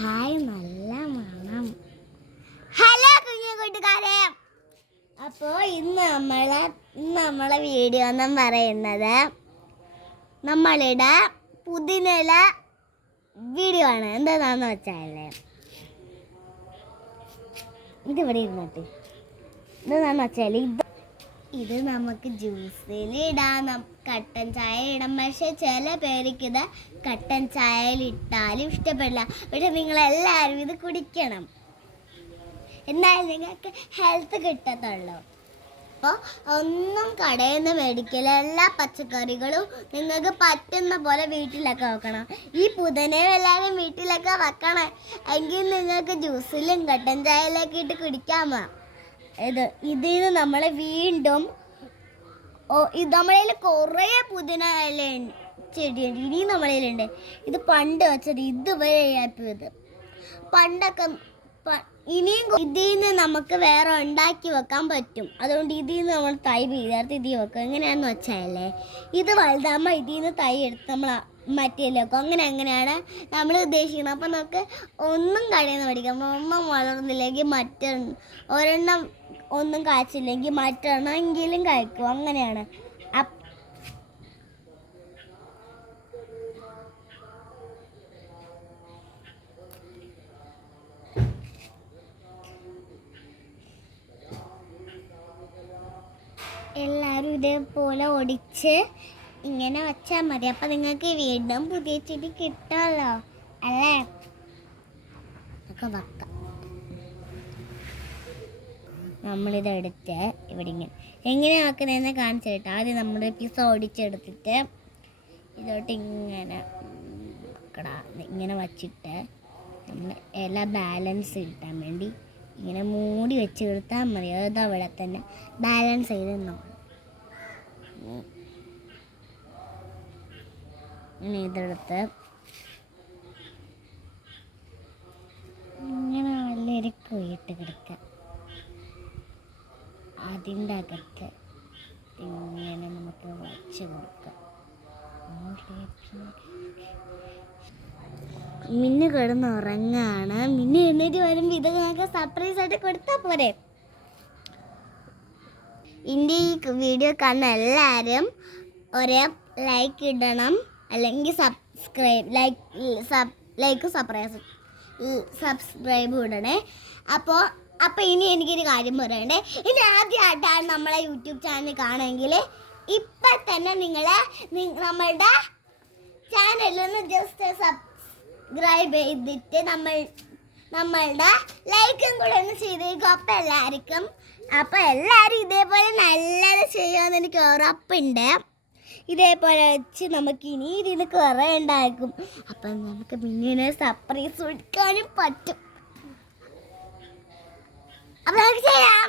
Hi, നല്ല മണം. Hello കുഞ്ഞു കൂട്ടുകാരെ, അപ്പോൾ ഇന്ന് നമ്മളെ വീഡിയോ എന്ന് പറയുന്നത് നമ്മളുടെ പുതിനയില വീഡിയോ ആണ്. എന്താണെന്ന് വെച്ചാൽ ഇതിവിടെ ഇരുന്നിട്ട് എന്താണെന്ന് വെച്ചാൽ ഇത് നമുക്ക് ജ്യൂസിൽ ഇടാം, കട്ടൻ ചായ ഇടാം. പക്ഷെ ചില പേർക്ക് ഇത് കട്ടൻ ചായയിൽ ഇട്ടാലും ഇഷ്ടപ്പെടില്ല. പക്ഷെ നിങ്ങളെല്ലാവരും ഇത് കുടിക്കണം, എന്നാലും നിങ്ങൾക്ക് ഹെൽത്ത് കിട്ടത്തുള്ളൂ. അപ്പോൾ ഒന്നും കടയിൽ നിന്ന് മേടിക്കില്ല, എല്ലാ പച്ചക്കറികളും നിങ്ങൾക്ക് പറ്റുന്ന പോലെ വീട്ടിലൊക്കെ വെക്കണം. ഈ പുതിനയും എല്ലാവരും വീട്ടിലൊക്കെ വെക്കണം, എങ്കിൽ നിങ്ങൾക്ക് ജ്യൂസിലും കട്ടൻ ചായയിലൊക്കെ ഇട്ട് കുടിക്കാമോ. ഇതിൽ നിന്ന് നമ്മൾ വീണ്ടും നമ്മളതിൽ കുറേ പുതിന ഇല ചെടിയുണ്ട്, ഇനിയും നമ്മളതിലുണ്ട്. ഇത് പണ്ട് വെച്ചത് ഇതുവരെ ഇത് പണ്ടൊക്കെ ഇനിയും ഇതിൽ നിന്ന് നമുക്ക് വേറെ ഉണ്ടാക്കി വെക്കാൻ പറ്റും. അതുകൊണ്ട് ഇതിൽ നിന്ന് നമ്മൾ തൈ വീഴാത്ത ഇതിൽ വെക്കും. എങ്ങനെയാണെന്ന് വെച്ചാലേ, ഇത് വലുതാകുമ്പോൾ ഇതിൽ നിന്ന് തൈ എടുത്ത് നമ്മൾ മറ്റേലും വെക്കും. അങ്ങനെയാണ് നമ്മൾ ഉദ്ദേശിക്കുന്നത്. അപ്പം നമുക്ക് ഒന്നും കടയിൽ നിന്ന് മേടിക്കാം. ഒന്നും വളർന്നില്ലെങ്കിൽ ഒരെണ്ണം ഒന്നും കാച്ചില്ലെങ്കിൽ മറ്റൊരെണ്ണം എങ്കിലും കഴിക്കും. അങ്ങനെയാണ്. എല്ലാവരും ഇതേപോലെ ഒടിച്ച് ഇങ്ങനെ വെച്ചാൽ മതി. അപ്പം നിങ്ങൾക്ക് വീണ്ടും പുതിയ ചെടി കിട്ടുമല്ലോ, അല്ലേ? ഒക്കെ വെക്കാം. നമ്മളിതെടുത്ത് ഇവിടെ എങ്ങനെ ആക്കുന്നതെന്ന് കാണിച്ചു കേട്ടോ. ആദ്യം നമ്മുടെ പിസ ഒടിച്ചെടുത്തിട്ട് ഇതോട്ട് ഇങ്ങനെ വച്ചിട്ട് നമ്മൾ ഇല ബാലൻസ് കിട്ടാൻ വേണ്ടി ഇങ്ങനെ മൂടി വെച്ച് കൊടുത്താൽ മതി. അത് അവിടെ തന്നെ ബാലൻസ് ചെയ്ത് നോക്കണം. ഇനി ഇതെടുത്ത് ഇങ്ങനെ വലിയൊരു കുഴിയിട്ട് കിടക്കുക. അതിൻ്റെ അകത്ത് ഇങ്ങനെ നമുക്ക് വച്ച് കൊടുക്കാം. മിന്നു കിടന്ന് ഉറങ്ങാണ്. മിന്നു എഴുന്നേറ്റ് വരുമ്പോൾ ഇതൊക്കെ നമുക്ക് സർപ്രൈസ് ആയിട്ട് കൊടുത്താൽ പോരെ. എൻ്റെ ഈ വീഡിയോ കാണുന്ന എല്ലാവരും ഒരേ ലൈക്ക് ഇടണം, അല്ലെങ്കിൽ സബ്സ്ക്രൈബ് ഇടണേ. അപ്പോൾ ഇനി എനിക്കൊരു കാര്യം പറയണ്ടേ. ഇനി ആദ്യമായിട്ടാണ് നമ്മളെ യൂട്യൂബ് ചാനൽ കാണുമെങ്കിൽ ഇപ്പം തന്നെ നമ്മളുടെ ചാനലിൽ നിന്ന് ജസ്റ്റ് സബ്സ്ക്രൈബ് ചെയ്തിട്ട് നമ്മളുടെ ലൈക്കും കൂടെ ഒന്ന് ചെയ്തേക്കും. അപ്പോൾ എല്ലാവരും ഇതേപോലെ നല്ലത് ചെയ്യുമെന്ന് എനിക്ക് ഉറപ്പുണ്ട്. ഇതേപോലെ വെച്ച് നമുക്ക് ഇനി ഇതിന് കുറേ ഉണ്ടാക്കും. അപ്പം നമുക്ക് പിന്നെ സർപ്രൈസ് കൊടുക്കാനും പറ്റും. അപ്പം നമുക്ക് ചെയ്യാം.